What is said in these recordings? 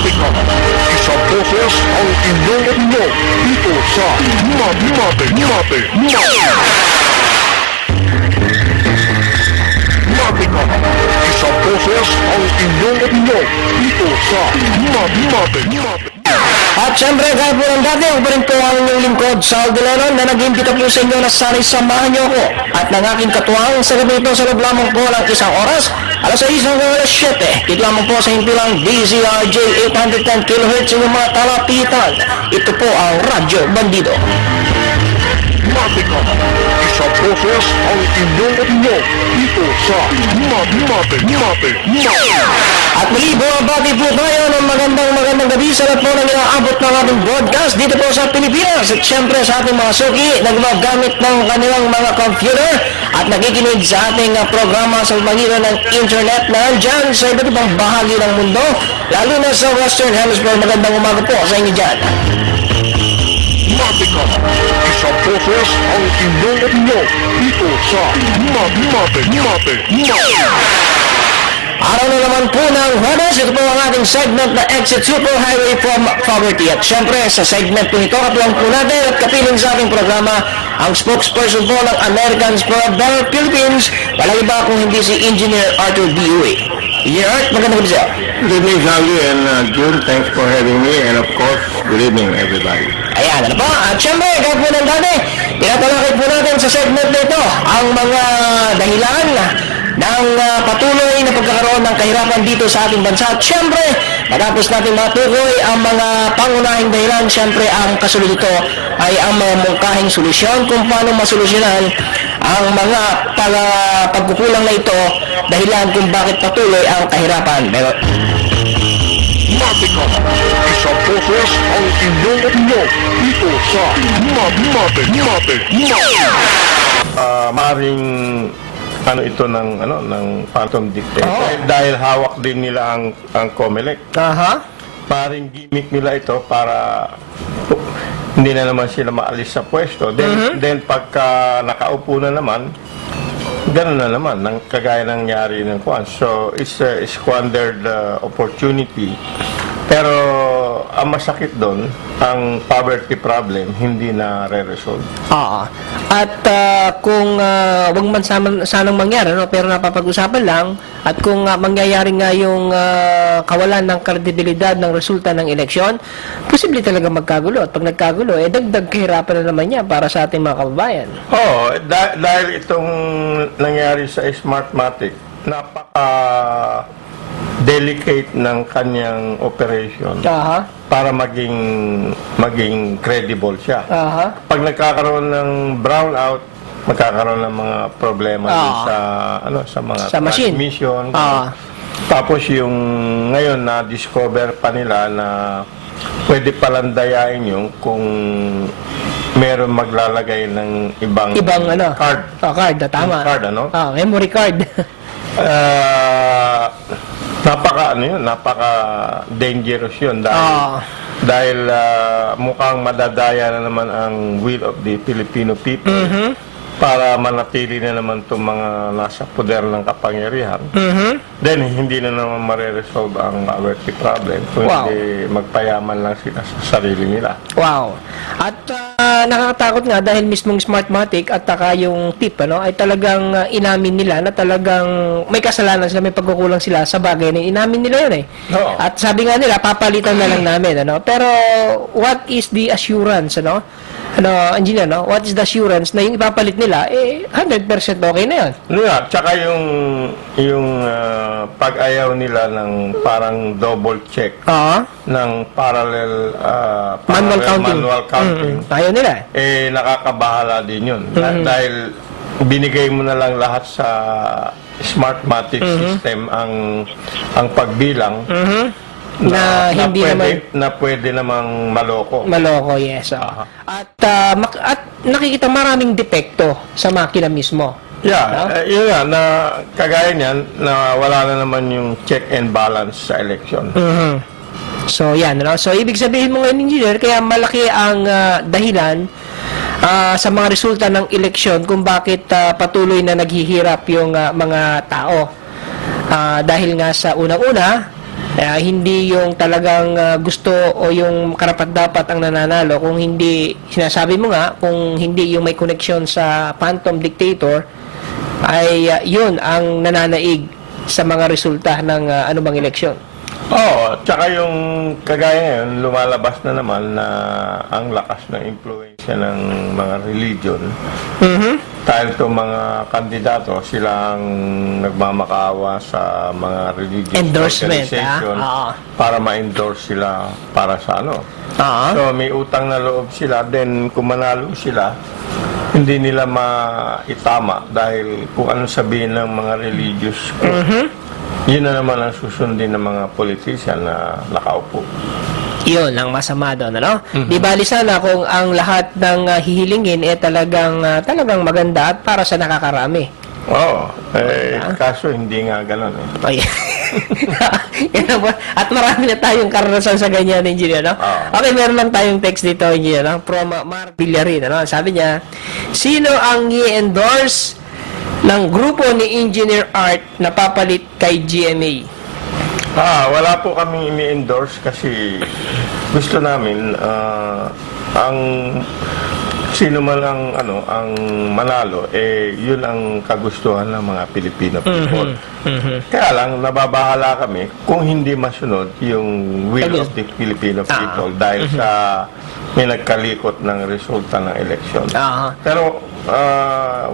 Matika, isang boses ang inyong opinyon dito sa Mate. Matika, isang boses ang inyong opinyon dito sa Mate. At syempre, kahit po ng dati, ako pa rin po ang inyong lingkod, Sal De Leon, na nag-imbita po sa inyo na sana'y samahan niyo ako at ng aking katuwang sa gabi ito sa loob lamang po ng isang oras, alas 6 hanggang alas 7. Dito lamang po sa himpilang DZRJ 810 kHz yung mga talapitan. Ito po ang Radyo Bandido. Matika, isang boses ang inyong opinyon dito sa Mate. At muli po, bati po tayo ng magandang gabi sa lahat po ng inaabot ng ating broadcast dito po sa Pilipinas. At syempre sa ating mga suki, nagmagamit ng kanilang mga computer at nakikinig sa ating programa sa pamagitan ng internet na dyan sa iba't ibang bahagi ng mundo, lalo na sa Western Hemisphere. Magandang umaga po sa inyo dyan. Matika, isang boses ang inyong opinyon dito sa Mate. Araw na naman po ng Huwebes, ito po ang ating segment na Exit Super Highway from Poverty. At syempre, sa segment po ito, katulang po natin at kapiling sa ating programa, ang spokesperson po ng Americans for a Better Philippines, walang iba kung hindi si Engineer Arthur Dewey. Engineer Art, magandang gabi sa'yo. Good evening, Sally and June. Thanks for having me. And of course, good evening, everybody. Ayan, ano po? At syempre, kahit po ng dati, pinatalakay po natin sa segment na ito ang mga dahilan ng patuloy na pagkakaroon ng kahirapan dito sa ating bansa. At syempre, matapos natin matukoy ang mga pangunahing dahilan, syempre ang kasunod ito ay ang mga mungkahing solusyon kung paano masolusyonan ang mga pagkukulang na ito, dahilan kung bakit patuloy ang kahirapan. Pero Matika, isang boses ang inyong opinyon dito sa Mate. Maring ito ng Phantom Dictator. Dahil hawak din nila ang COMELEC. Maring gimmick nila ito para hindi na naman sila maalis sa pwesto. Then pagka nakaupo na naman, ganun na naman, kagaya nangyari ng Kwan. So, it's a squandered opportunity. Pero, ang masakit doon, ang poverty problem, hindi na re-resolve. At kung wag man sanang mangyari, no? Pero napapag-usapan lang, at kung mangyayari nga yung kawalan ng kredibilidad ng resulta ng eleksyon, posible talaga magkagulo. At pag nagkagulo, dagdag kahirapan na naman yan para sa ating mga kababayan. Dahil itong nangyari sa Smartmatic, napaka-delicate ng kanyang operation para maging credible siya. Pag nagkakaroon ng brownout, magkakaroon ng mga problema din sa mga transmission. Tapos yung ngayon na discover pa nila na pwede palang dayain yung kung meron maglalagay ng ibang card. Card, tama. Card, memory card. Napaka dangerous yun dahil mukhang madadaya na naman ang will of the Filipino people para manatili na naman itong mga nasa poder ng kapangyarihan. Then hindi na naman mare-resolve ang poverty problem kung hindi magpayaman lang sila sa sarili nila. At nakakatakot nga dahil mismong Smartmatic at taka yung tip ay talagang inamin nila na talagang may kasalanan sila, may pagkukulang sila sa bagay na inamin nila yun At sabi nga nila, papalitan na lang namin. Pero what is the assurance? Engineer, what is the assurance na yung ipapalit nila, 100% okay na yun? Tsaka yung pag-ayaw nila ng parang double check ng parallel manual counting. Ayaw nila Nakakabahala din yun. Dahil binigay mo na lang lahat sa Smartmatic system ang pagbilang na hindi na pwede namang maloko. Yes. At nakikita maraming depekto sa makina mismo. Yun nga, na kagaya niyan, na wala na naman yung check and balance sa election. So, yan. So, ibig sabihin mo ngayon, engineer, kaya malaki ang dahilan sa mga resulta ng eleksyon kung bakit patuloy na naghihirap yung mga tao. Dahil nga sa unang-una, Hindi yung talagang gusto o yung karapat-dapat ang nananalo. Kung hindi, sinasabi mo nga, kung hindi yung may connection sa phantom dictator, ay yun ang nananaig sa mga resulta ng anumang eleksyon. Oo, tsaka yung kagaya ngayon, lumalabas na naman na ang lakas ng impluensya ng mga religion. Dahil itong mga kandidato, sila ang nagmamakaawa sa mga religious Endorsement, organization para ma-endorse sila para sa ano. So may utang na loob sila, then kung manalo sila, hindi nila maitama dahil kung ano sabihin ng mga religious group. Yun na naman ang susundin ng mga politician na nakaupo. Yun ang masama doon, ano? Di bali sana kung ang lahat ng hihilingin talagang maganda at para sa nakakarami. Oo, kaso hindi nga gano'n eh. Ay. Yan na ba? At marami na tayong karanasan sa ganyan, Engineer, no? Okay, meron lang tayong text dito, Engineer, no? From Mar Villarin, ano? Sabi niya, sino ang i-endorse ng grupo ni Engineer Art na papalit kay GMA? Wala po kami ini-endorse kasi gusto namin ang sino man ang manalo yun ang kagustuhan ng mga Pilipino people. Kaya lang nababahala kami kung hindi masunod yung will of the Filipino people dahil sa may nagkalikot ng resulta ng eleksyon. Pero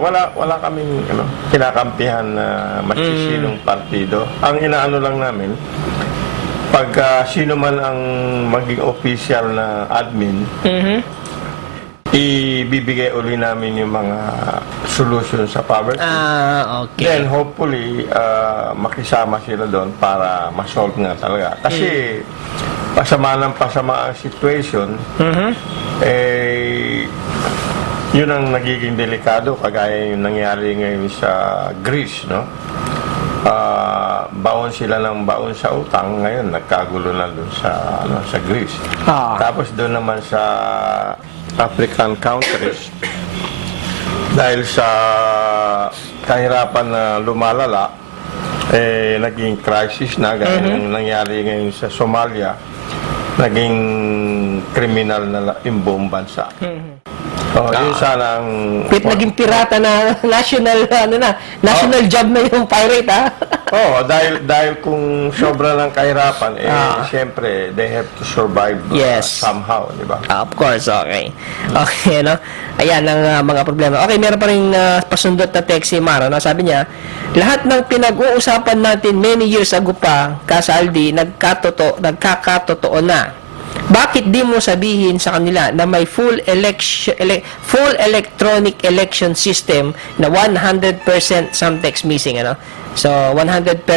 wala kaming kinakampihan na masisinong partido. Ang inaano lang namin, pag sino man ang maging official na admin, ibibigay uli namin yung mga solution sa poverty. Okay. Then hopefully makisama sila doon para ma-solve nga talaga. Kasi pasama ng pasama ang situation, yun ang nagiging delikado kagaya yung nangyari ngayon sa Greece, no? Baon sila ng baon sa utang, ngayon nagkagulo na doon sa Greece. Tapos doon naman sa African countries, dahil sa kahirapan na lumalala, naging crisis na gaya ng nangyari ngayon sa Somalia, naging kriminal na yung buong bansa. Yun sana ang Naging pirata na national national job na yung pirate, ha? dahil kung sobra ng kahirapan, siyempre they have to survive somehow, di ba? Of course, okay. Okay, no? Ayan ang mga problema. Okay, meron pa rin pasundot na text si Mara, no? Sabi niya, lahat ng pinag-uusapan natin many years ago pa, Kasaldi, nagkakatotoo na. Bakit di mo sabihin sa kanila na may full electronic election system na 100% some text missing, ano? So 100%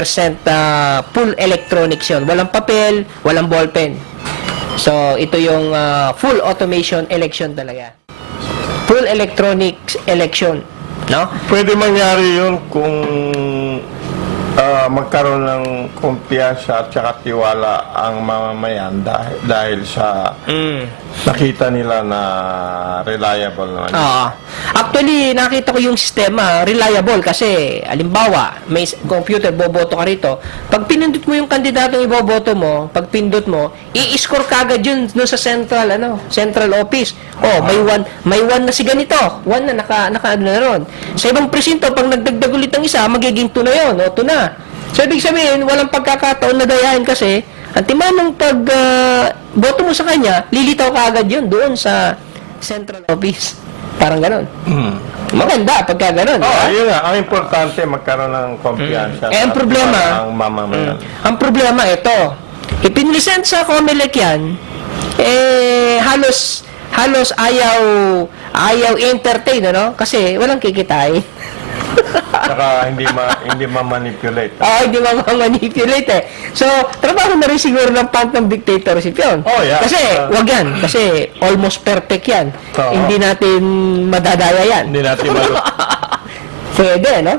full electronics yun. Walang papel, walang ballpen. So ito yung full automation election talaga. Full electronic election, no? Pwede mangyari yun kung magkaroon ng kumpiyansa at saka tiwala ang mamamayan dahil sa nakita nila na reliable naman. Actually, nakita ko yung sistema, reliable kasi, alimbawa, may computer, boboto ka rito. Pag pinindot mo yung kandidatong iboboto mo, pag pindot mo, i-score ka agad yun sa central office. May one na si ganito. One na naka na ron. Sa ibang presinto, pag nagdagdag ulit ng isa, magiging 2 na yun, 2 na. So, ibig sabihin, walang pagkakataon na dayahin kasi, ang timanong pag boto mo sa kanya, lilitaw ka agad yun doon sa central office. Parang ganon. Maganda pagka ganon. Yun nga. Ang importante, magkaroon ng kumpiyansa. Ang problema, ang mamamayan. Ang problema, ito. Ipinlisent sa COMELEC yan, halos ayaw entertain, ano? Kasi walang kikitain. Saka hindi ma-manipulate. Hindi ma-manipulate eh. So, trabaho na rin siguro ng phantom dictatorship yun. Kasi, wag yan. Kasi, almost perfect yan. Hindi natin madadaya yan. Hindi natin Pwede, no?